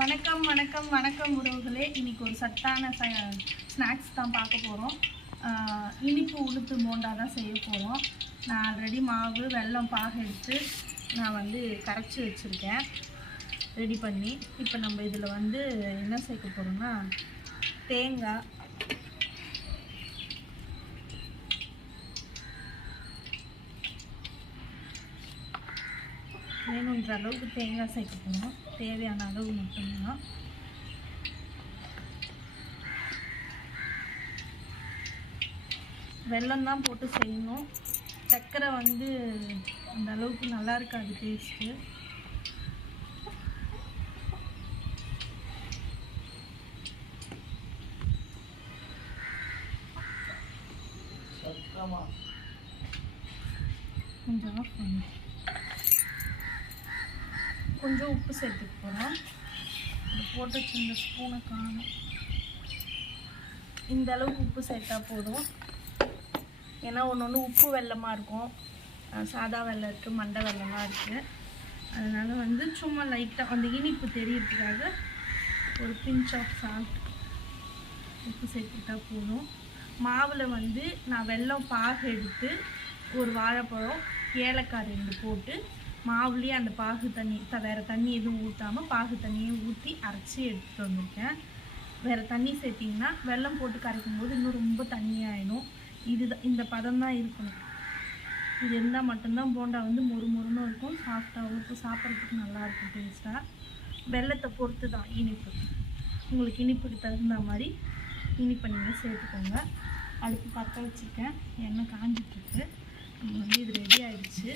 வணக்கம் வணக்கம் வணக்கம் உறவுகளே. இன்றைக்கி ஒரு சத்தான ஸ்நாக்ஸ் தான் பார்க்க போகிறோம். இனிப்பு உளுத்து போண்டா தான் செய்ய போகிறோம். நான் ஆல்ரெடி மாவு வெல்லம் பாகு எடுத்து நான் கரைச்சி வச்சுருக்கேன் ரெடி பண்ணி. இப்போ நம்ம இதில் என்ன சேர்க்க போகிறோம்னா தேங்காய், வேணுன்ற அளவுக்கு தேங்காய் சேர்க்க போகிறோம். தேவையான அளவு மட்டும்தான். வெல்லம் தான் போட்டு செய்யணும். சர்க்கரை அந்த அளவுக்கு நல்லா இருக்காது டேஸ்ட்டு. கொஞ்சம் ஆஃப் பண்ணு. கொஞ்சம் உப்பு சேர்த்துக்க போகிறோம். போட்டு இந்த ஸ்பூனை காணும். இந்த அளவுக்கு உப்பு சேர்த்தா போதும். ஏன்னா ஒன்று உப்பு வெல்லமாக இருக்கும், சாதா வெல்லம் இருக்குது, மண்டை வெல்லம்லாம் இருக்குது. அதனால் சும்மா லைட்டாக அந்த இனிப்பு தெரியறதுக்காக ஒரு பிஞ்ச் ஆஃப் சால்ட் உப்பு சேர்த்துக்கிட்டா போதும். மாவில் நான் வெல்லம் பாகு எடுத்து ஒரு வாழைப்பழம், ஏலக்காய் 2 போட்டு மாவுலேயே அந்த பாகு தண்ணி வேறு தண்ணி எதுவும் ஊற்றாமல் பாகு தண்ணியை ஊற்றி அரைச்சி எடுத்துகிட்டு வந்திருக்கேன். வேறு தண்ணி சேர்த்திங்கன்னா வெல்லம் போட்டு கரைக்கும் போது இன்னும் ரொம்ப தண்ணியாகிடும். இந்த பதம் தான் இருக்கணும். இது இருந்தால் மட்டும்தான் போண்டா மொறு மொறுன்னு இருக்கும், சாஃப்டாகவும் இருக்கும், சாப்பிட்றதுக்கு நல்லாயிருக்கும் டேஸ்ட்டாக. வெல்லத்தை பொறுத்து தான் இனிப்பு. உங்களுக்கு இனிப்புக்கு தகுந்த மாதிரி இனிப்பை நீங்கள் சேர்த்துக்கோங்க. அடுப்பு பற்ற வச்சுருக்கேன், எண்ணெய் காஞ்சிட்ருக்கு. நம்ம இது ரெடி ஆகிடுச்சு.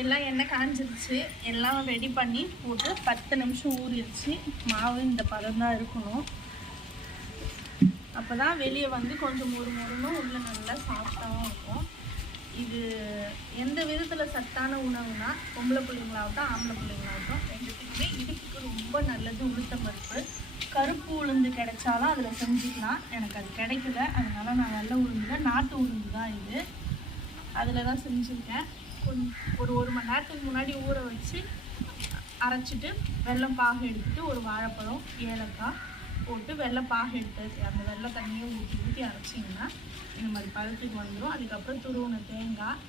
எல்லாம் எண்ணெய் காஞ்சிருச்சு. எல்லாம் ரெடி பண்ணி போட்டு 10 நிமிஷம் ஊறிடுச்சு. மாவு இந்த பதம் தான் இருக்கணும். அப்போ தான் வெளியே கொஞ்சம் மொறு மொறுன்னு உள்ள நல்லா சாஃப்டாகவும் இருக்கும். இது எந்த விதத்தில் சத்தான உணவுனா பொம்பளை பிள்ளைங்களாகட்டும் ஆம்பளை பிள்ளைங்களாகட்டும் ரெண்டுத்துக்குமே இடுப்புக்கு ரொம்ப நல்லது. உளுத்தம் பருப்பு, கருப்பு உளுந்து கிடைச்சாலும் அதில் செஞ்சுக்கலாம். எனக்கு அது கிடைக்கல, அதனால நான் வெள்ளை உளுந்து தான், நாட்டு உளுந்து தான் இது, அதில் தான் செஞ்சுருக்கேன். ஒரு 1 மணி நேரத்துக்கு முன்னாடி ஊற வச்சு அரைச்சிட்டு வெல்லம் பாகு எடுத்துகிட்டு ஒரு வாழைப்பழம், ஏலக்காய் போட்டு வெல்லம் பாகு எடுத்து அந்த வெள்ளை தண்ணியை ஊற்றி அரைச்சிங்கன்னா இந்த மாதிரி பழத்துக்கு வந்துடும். அதுக்கப்புறம் துருவின தேங்காய்,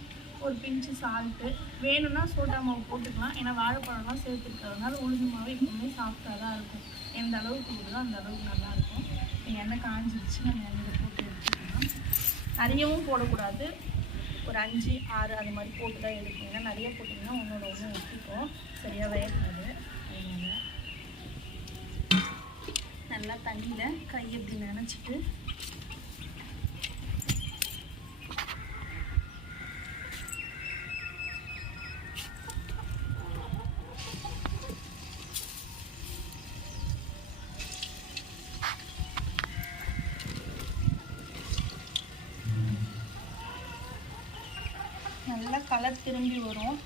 ஒரு பிஞ்சு சால்ட்டு, வேணும்னா சோடா மாவு போட்டுக்கலாம். ஏன்னா வாழைப்பழம்லாம் சேர்த்துருக்கிறதுனால உளுந்து மாவு எப்பவுமே சாஃப்டாக தான் இருக்கும். எந்த அளவுக்கு இருக்குதோ அந்த அளவுக்கு நல்லாயிருக்கும். எண்ணெய் காஞ்சிடுச்சு, நம்ம எண்ணெய் போட்டு எடுத்துக்கலாம். நிறையவும் போடக்கூடாது, ஒரு 5, 6 அது மாதிரி போட்டு தான் எடுப்பீங்க. நிறைய போட்டிங்கன்னா ஒன்றோட ஒன்று ஒட்டிக்கும், சரியாக வேகாது. அதனால் நல்லா தண்ணியில் கை எப்படி நினச்சிட்டு நல்லா கலர் திரும்பி வரும்.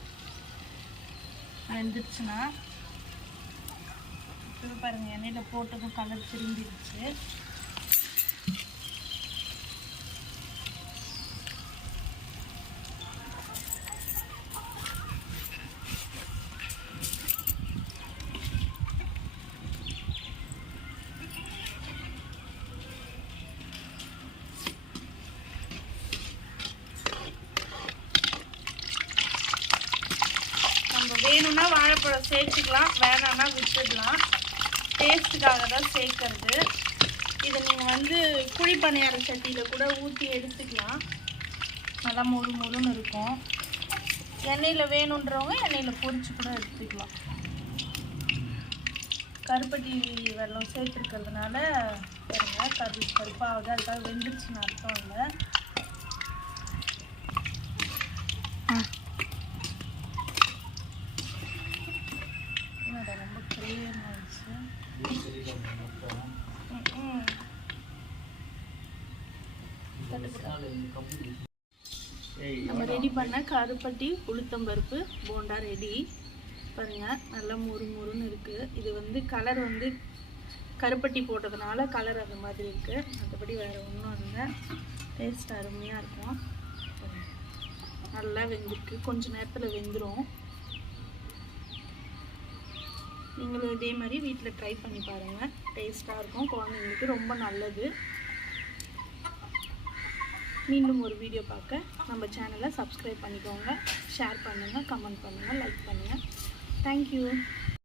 வெந்துருச்சுன்னா இப்போ பாருங்கள், எண்ணெயில் போட்டதும் கலர் திரும்பிடுச்சு. வேணும்னா வாழைப்பழம் சேர்த்துக்கலாம், வேணான்னா விட்டுடலாம். டேஸ்ட்டுக்காக தான் சேர்க்கறது. இதை நீங்கள் குழி பணியார சட்டியில் கூட ஊற்றி எடுத்துக்கலாம், நல்லா மொறு மொறுன்னு இருக்கும். எண்ணெயில் வேணுன்றவங்க எண்ணெயில் பொரிச்சு கூட எடுத்துக்கலாம். கருப்பட்டி வெல்லம் சேர்த்துருக்கிறதுனால பாருங்கள் கருப்பாகுது, அதுக்காக வெந்துருச்சுன்னு அர்த்தம் இல்லை. நம்ம ரெடி பண்ண கருப்பட்டி உளுத்தம்பருப்பு போண்டா ரெடி. பாருங்கள், நல்லா மொறு மொறுன்னு இருக்குது. இது கலர் கருப்பட்டி போட்டதுனால கலர் அந்த மாதிரி இருக்குது, மற்றபடி வேறு ஒன்றும் இல்லை. டேஸ்ட் அருமையாக இருக்கும். நல்லா வெந்திருக்கு, கொஞ்சம் நேரத்தில் வெந்துடும். நீங்களும் இதே மாதிரி வீட்டில் ட்ரை பண்ணி பாருங்கள், டேஸ்ட்டாக இருக்கும், குழந்தைங்களுக்கு ரொம்ப நல்லது. மீண்டும் ஒரு வீடியோ பார்க்க நம்ம சேனலை சப்ஸ்கிரைப் பண்ணிக்கோங்க, ஷேர் பண்ணுங்கள், கமெண்ட் பண்ணுங்கள், லைக் பண்ணுங்கள். தேங்க்யூ.